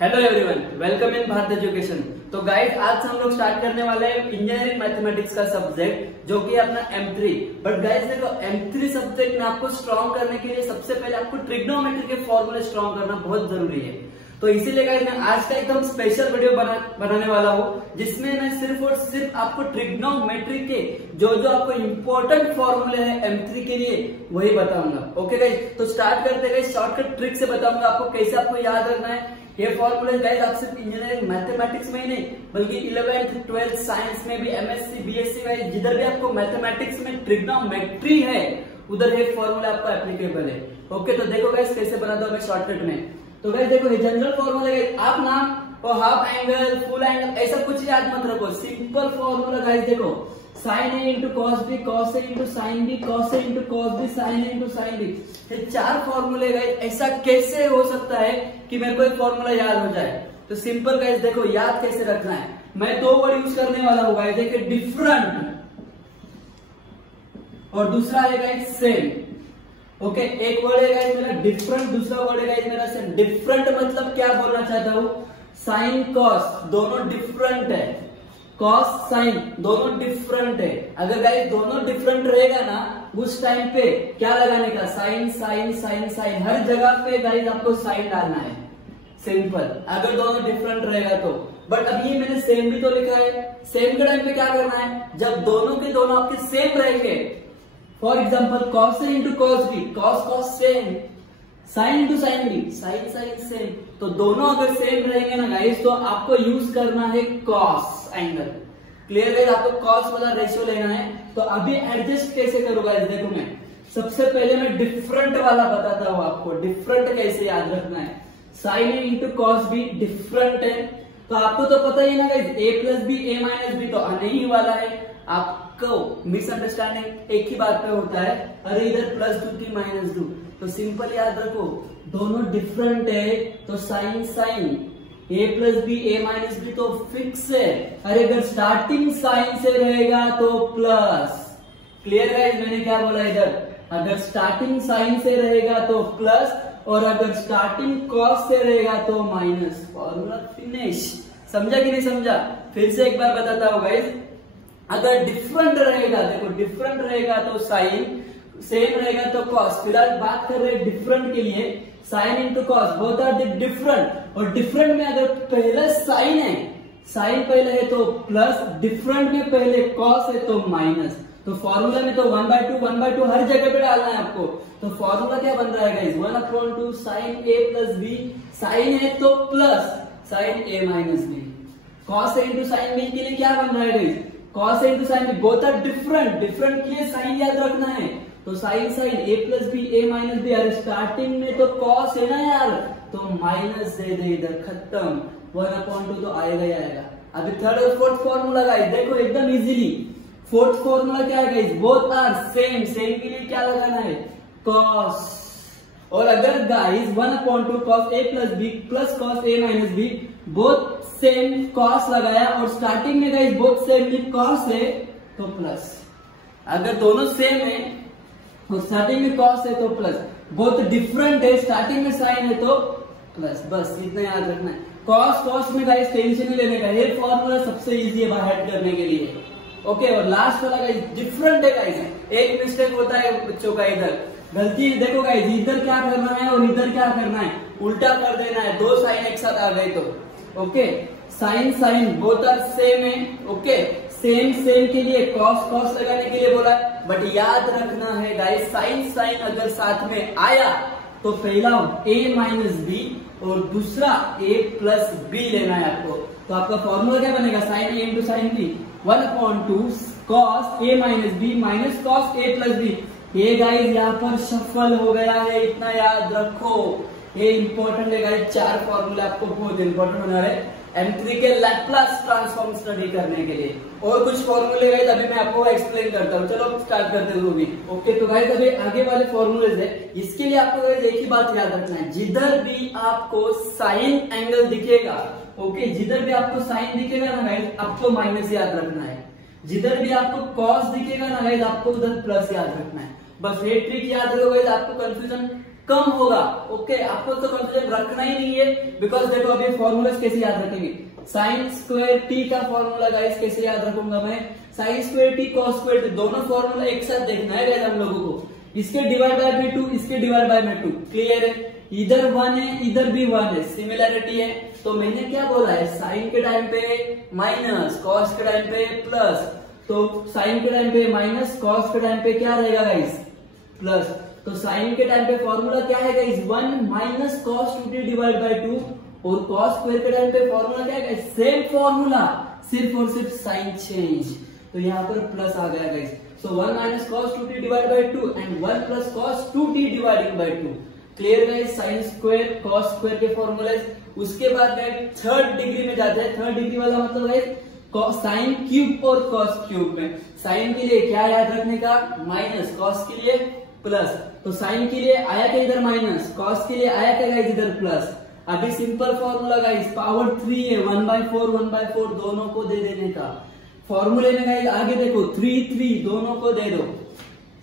Hello everyone, welcome in Bharat education. तो guys, आज हम लोग स्टार्ट करने वाले हैं इंजीनियरिंग मैथमेटिक्स का सब्जेक्ट जो कि अपना M3। बट गाइस देखो, M3 सब्जेक्ट में आपको स्ट्रॉन्ग करने के लिए सबसे पहले आपको ट्रिग्नोमेट्री के फॉर्मूले स्ट्रॉन्ग करना बहुत जरूरी है। तो इसीलिए गाइस मैं आज का एकदम स्पेशल वीडियो बनाने वाला हूँ, जिसमें मैं सिर्फ और सिर्फ आपको ट्रिग्नोमेट्री के जो जो आपको इम्पोर्टेंट फॉर्मूले हैं M3 के लिए वही बताऊंगा। ओके गाइस, तो स्टार्ट करते हैं। शॉर्टकट ट्रिक से बताऊंगा आपको कैसे आपको याद रखना है ये फॉर्मूले। गाइस आप सिर्फ इंजीनियरिंग मैथमेटिक्स में ही नहीं बल्कि 11th 12th साइंस में भी, MSc BSc में जिधर भी आपको मैथमेटिक्स में ट्रिग्नोमेट्री है उधर ये फॉर्मूला आपका एप्लीकेबल है। ओके, तो देखो गाइस कैसे बनाता हूं मैं शॉर्टकट में। तो गाइस देखो, ये जनरल फॉर्मूला है। आप नाम और हाफ एंगल, फुल एंगल ऐसा कुछ याद मत रखो। सिंपल फॉर्मूला गाइस देखो, sign A into cos B, cos A into sine B, cos A into cos B, sign A into sine B. ये चार फॉर्मूले गाइस, ऐसा कैसे हो सकता है कि मेरे को एक फॉर्मूला याद हो जाए? तो सिंपल गाइस देखो, याद कैसे रखना है। मैं दो वर्ड यूज करने वाला हूँ गाइस। देखिए, डिफरेंट और दूसरा है गाइस सेम। ओके, एक वर्ड है गाइस मेरा डिफरेंट, दूसरा वर्ड है गाइस मेरा सेम। डिफरेंट मतलब क्या बोलना चाहता हूँ, साइन कॉस दोनों डिफरेंट है, कॉस साइन दोनों डिफरेंट है। अगर गाइस दोनों डिफरेंट रहेगा ना, उस टाइम पे क्या लगाने का, साइन साइन साइन साइन, हर जगह पे गाइस आपको साइन डालना है। सिंपल, अगर दोनों डिफरेंट रहेगा तो। बट अब ये मैंने सेम भी तो लिखा है। सेम के टाइम पे क्या करना है, जब दोनों के दोनों आपके सेम रहेंगे, for example cos A into cos B, cos cos same, sine into sine B, sine sine same. तो दोनों अगर सेम रहेंगे ना गाइस, तो आपको यूज करना है कॉस एंगल। क्लियर है? आपको कॉस वाला रेशियो लेना है। तो अभी एडजस्ट कैसे करूंगा देखो, मैं सबसे पहले मैं डिफरेंट वाला बताता हूं आपको। डिफरेंट कैसे याद रखना है, sine A into cos B different है। तो आपको तो पता ही ना guys, A plus B A minus B तो आने ही वाला है। आपको मिसअंडरस्टैंडिंग एक ही बात पे होता है, अरे इधर प्लस दू थी माइनस दू। तो सिंपल याद रखो, दोनों डिफरेंट है तो sine sine, A plus B A minus B तो फिक्स है। अरे अगर स्टार्टिंग साइन से रहेगा तो प्लस। क्लियर है? मैंने क्या बोला इधर, अगर स्टार्टिंग साइन से रहेगा तो प्लस और अगर स्टार्टिंग कॉस से रहेगा तो माइनस। Formula finish. समझा कि नहीं समझा? फिर से एक बार बताता हूँ गाइस, अगर डिफरेंट रहेगा, देखो डिफरेंट रहेगा तो साइन, सेम रहेगा तो कॉस। फिलहाल बात कर रहे हैं डिफरेंट के लिए, sine into cos both are different. और डिफरेंट में अगर पहले साइन है, साइन पहले है तो प्लस, डिफरेंट में पहले कॉस है तो माइनस। तो फॉर्मूला में तो 1/2 हर जगह पे डालना है आपको। तो फॉर्मूला क्या बन रहा है guys, 1/2 sine A plus B, sine है तो plus sine A minus B. Cos A into sine B के लिए क्या बन रहा है guys, cos into sine B both are different. Different के लिए साइन याद रखना है, तो sine sine A plus B A minus B. अरे स्टार्टिंग में तो कॉस है ना यार, तो माइनस दे दे इधर, खत्म। 1/2 तो आएगा ही आएगा। अभी थर्ड और फोर्थ फॉर्मूला गाइस देखो एकदम इजीली। फोर्थ फॉर्मूला क्या है guys, both are same. Same के लिए क्या लगाना है, कॉस। और अगर guys 1/2 cos A plus B plus cos A minus B, both same, cos लगाया और स्टार्टिंग में गाइस बोथ सेम कॉस है तो प्लस। अगर दोनों सेम है और स्टार्टिंग में कॉस है तो प्लस, बोथ डिफरेंट है, स्टार्टिंग में साइन है तो प्लस। बस इतना याद रखना है। कॉस कॉस में गाइस टेंशन नहीं लेने का, ये फॉर्मूला सबसे इजी है बाहर करने के लिए। ओके, और लास्ट वाला गाइस डिफरेंट है गाइस। एक मिस्टेक होता है बच्चों का, इधर गलती देखो गाइस, इधर क्या करना है और इधर क्या करना है, उल्टा कर देना है। दो साइन एक साथ आ गए तो okay, sine sine both are same है। ओके, सेम सेम के लिए कॉस कॉस लगाने के लिए बोला, बट याद रखना है गाइस, साइन साइन अगर साथ में आया तो पहला a माइनस बी और दूसरा a प्लस बी लेना है आपको। तो आपका फॉर्मूला क्या बनेगा, sign A into sine B, 1/2 cos A minus B minus cos A plus B. ये गाइस यहाँ पर सफल हो गया है, इतना याद रखो। ये इंपॉर्टेंट है गाइस, चार फॉर्मूले आपको बहुत इंपॉर्टेंट बना रहे M3 के लैप्लास ट्रांसफॉर्म स्टडी करने के लिए। और कुछ फॉर्मूले गाइस अभी मैं आपको एक्सप्लेन करता हूँ। चलो स्टार्ट करते हैं भी। ओके, तो गाइस अभी आगे वाले फॉर्मूलेज है, इसके लिए आपको गाइस एक ही बात याद रखना है, जिधर भी आपको साइन एंगल दिखेगा, ओके, जिधर भी आपको साइन दिखेगा ना गाइस, आपको माइनस याद रखना है। जिधर भी आपको कॉस दिखेगा ना गाइस, आपको उधर प्लस याद रखना है। बस ये ट्रिक याद रखो गाइस, आपको कंफ्यूजन कम होगा। ओके, आपको तो कंफ्यूजन रखना ही नहीं है, बिकॉज देखो अभी फॉर्मूला कैसे याद रखेंगे। साइन स्क्वायर टी का फॉर्मूला गाइस कैसे याद रखूंगा मैं, sine square T cos square T, दोनों फॉर्मूला एक साथ देखना है गाइस हम लोगों को। इसके डिवाइड बाय में 2, इसके डिवाइड बाय में 2, क्लियर है। इधर 1 है, इधर भी 1 है, सिमिलरिटी है। तो मैंने क्या बोला है, साइन के टाइम पे माइनस, कॉस के टाइम पे प्लस। तो साइन के टाइम पे माइनस, कॉस के टाइम पे क्या रहेगा गाइस, प्लस। तो साइन के टाइम पे फॉर्मूला क्या है guys, 1 minus cos 2t divide by 2, और कॉस स्क्वायर के टाइम पे फॉर्मूला क्या है, सेम फॉर्मूला, सिर्फ और सिर्फ साइन चेंज। तो यहाँ पर प्लस आ गया guys. So 1 minus cos 2t divide by 2 and 1 plus cos 2t dividing by 2, clear guys. Sine square cos square के फॉर्मूले। उसके बाद गाइस थर्ड डिग्री में जाते हैं। थर्ड डिग्री वाला मतलब गाइस साइन क्यूब और कॉस क्यूब में। साइन के लिए क्या याद रखने का, माइनस, कॉस के लिए प्लस। तो साइन के लिए आया क्या इधर माइनस, कॉस के लिए आया क्या गाइस इधर प्लस। अभी सिंपल फॉर्मूला गाइस, पावर 3 है, 1/4 दोनों को दे देने का। फॉर्मूले में गाइस आगे देखो 3 दोनों को दे दो।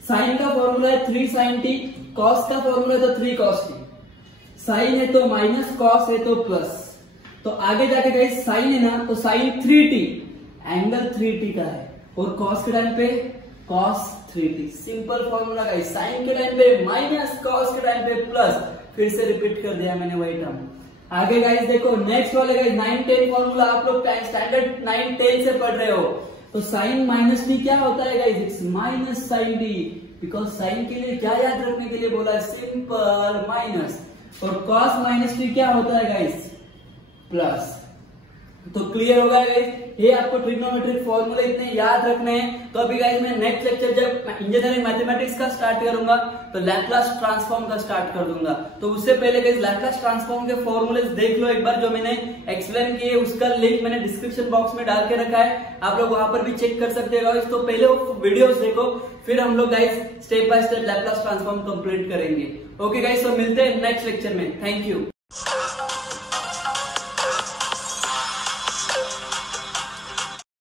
साइन का फॉर्मूला है 3 sin t, कॉस का फॉर्मूला है तो 3 cos t। साइन है तो माइनस, कॉस है तो प्लस। तो आगे जाके गाइस साइन है ना, तो साइन 3t, एंगल 3t का है, और कॉस के टाइम पे cos 3t। Simple formula guys, sine के टाइम पे माइनस, कॉस के टाइम पे प्लस। फिर से रिपीट कर दिया मैंने वही टर्म। आगे गाइस देखो नेक्स्ट वाले गाइस 9-10 फॉर्मूला आप लोग स्टैंडर्ड 9-10 से पढ़ रहे हो। तो साइन माइनस टी क्या होता है guys, it's minus sine T, because sine के लिए क्या याद रखने के लिए बोला है, सिंपल माइनस। और कॉस माइनस टी क्या होता है गाइस, प्लस। तो क्लियर होगा गाइस, ये आपको ट्रिग्नोमेट्रिक फॉर्मूले इतने याद रखने हैं। तो अभी गाइस मैं नेक्स्ट लेक्चर जब इंजीनियरिंग मैथमेटिक्स का स्टार्ट करूंगा तो लैप्लास ट्रांसफॉर्म का स्टार्ट कर दूंगा। तो उससे पहले गाइस लैप्लास ट्रांसफॉर्म के फॉर्मूले देख लो एक बार, जो मैंने एक्सप्लेन किए उसका लिंक मैंने डिस्क्रिप्शन बॉक्स में डाल के रखा है, आप लोग वहां पर भी चेक कर सकते हो गाइस। तो पहले वो वीडियोस देखो, फिर हम लोग guys step by step Laplace transform complete करेंगे। ओके गाइस, तो मिलते हैं नेक्स्ट लेक्चर में। Thank you.